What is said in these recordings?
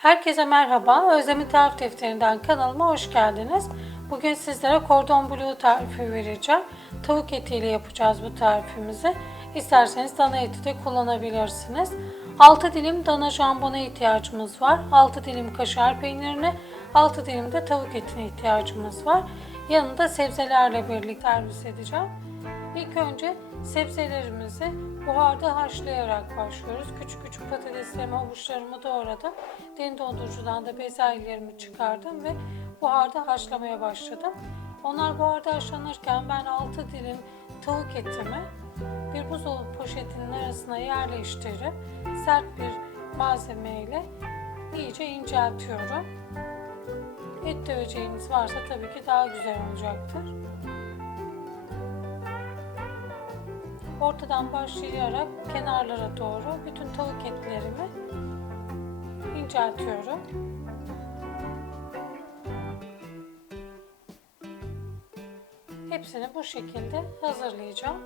Herkese merhaba. Özlem'in tarif defterinden kanalıma hoş geldiniz. Bugün sizlere kordon bleu tarifi vereceğim. Tavuk etiyle yapacağız bu tarifimizi. İsterseniz dana eti de kullanabilirsiniz. 6 dilim dana jambona ihtiyacımız var. 6 dilim kaşar peynirine, 6 dilim de tavuk etine ihtiyacımız var. Yanında sebzelerle birlikte servis edeceğim. İlk önce sebzelerimizi buharda haşlayarak başlıyoruz. Küçük küçük patateslerimi, havuçlarımı doğradım. Derin dondurucudan da bezelyelerimi çıkardım ve buharda haşlamaya başladım. Onlar buharda haşlanırken ben 6 dilim tavuk etimi bir buzdolabı poşetinin arasına yerleştirip sert bir malzemeyle iyice inceltiyorum. Et döveceğiniz varsa tabii ki daha güzel olacaktır. Ortadan başlayarak kenarlara doğru bütün tavuk etlerimi inceltiyorum. Hepsini bu şekilde hazırlayacağım.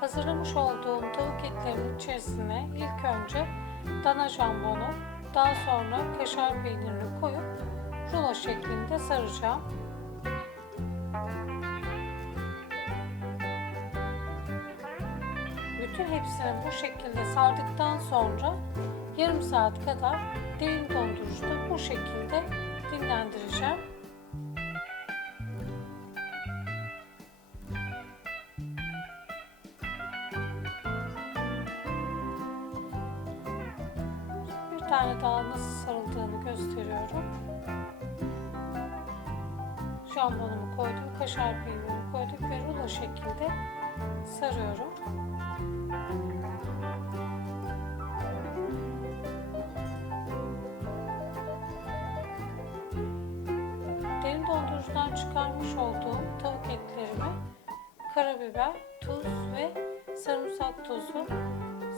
Hazırlamış olduğum tavuk etlerinin içerisine ilk önce dana jambonu, daha sonra kaşar peynirini koyup rulo şeklinde saracağım. Bütün hepsini bu şekilde sardıktan sonra yarım saat kadar derin dondurucuda bu şekilde dinlendireceğim. Bir tane daha nasıl sarıldığını gösteriyorum. Jambonumu koydum, kaşar peynirimi koyduk ve rulo şekilde sarıyorum. Derin dondurucudan çıkarmış olduğum tavuk etlerimi karabiber, tuz ve sarımsak tozu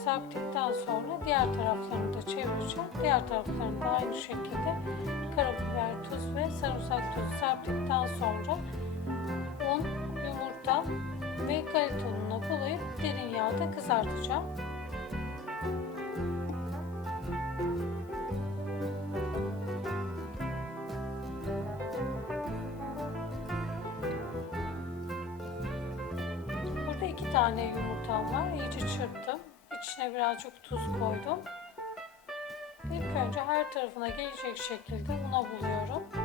serptikten sonra diğer taraflarını da çevireceğim. Diğer taraflarını da aynı şekilde karabiber, tuz yağda kızartacağım. Burada iki tane yumurtam var. İyice çırptım. İçine birazcık tuz koydum. İlk önce her tarafına gelecek şekilde una buluyorum.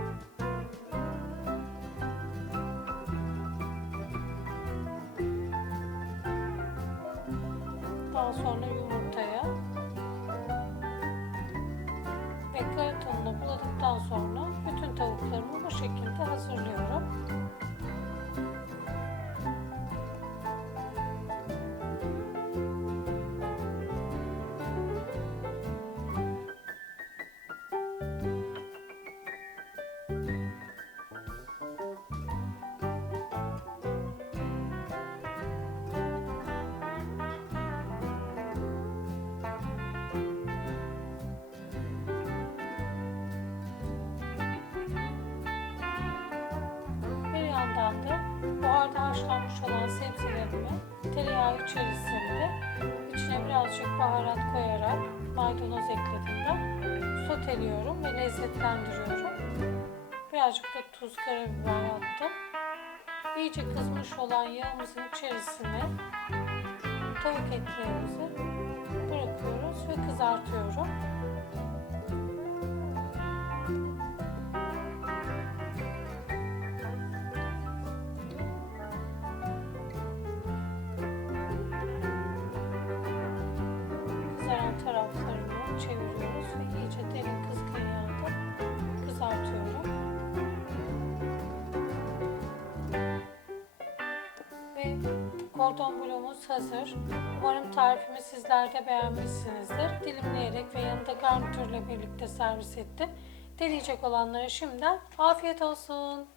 Buharda haşlanmış olan sebzelerimi tereyağı içerisinde içine birazcık baharat koyarak maydanoz eklediğimde soteliyorum ve lezzetlendiriyorum. Birazcık da tuz, karabiber attım. İyice kızmış olan yağımızın içerisine tavuk etlerimizi bırakıyoruz ve kızartıyorum. Çeviriyoruz ve iyice derin kızgın yağda kızartıyorum. Ve kordon blomuz hazır. Umarım tarifimi sizler de beğenmişsinizdir. Dilimleyerek ve yanında garnitürle birlikte servis ettim. Deneyecek olanlara şimdiden afiyet olsun.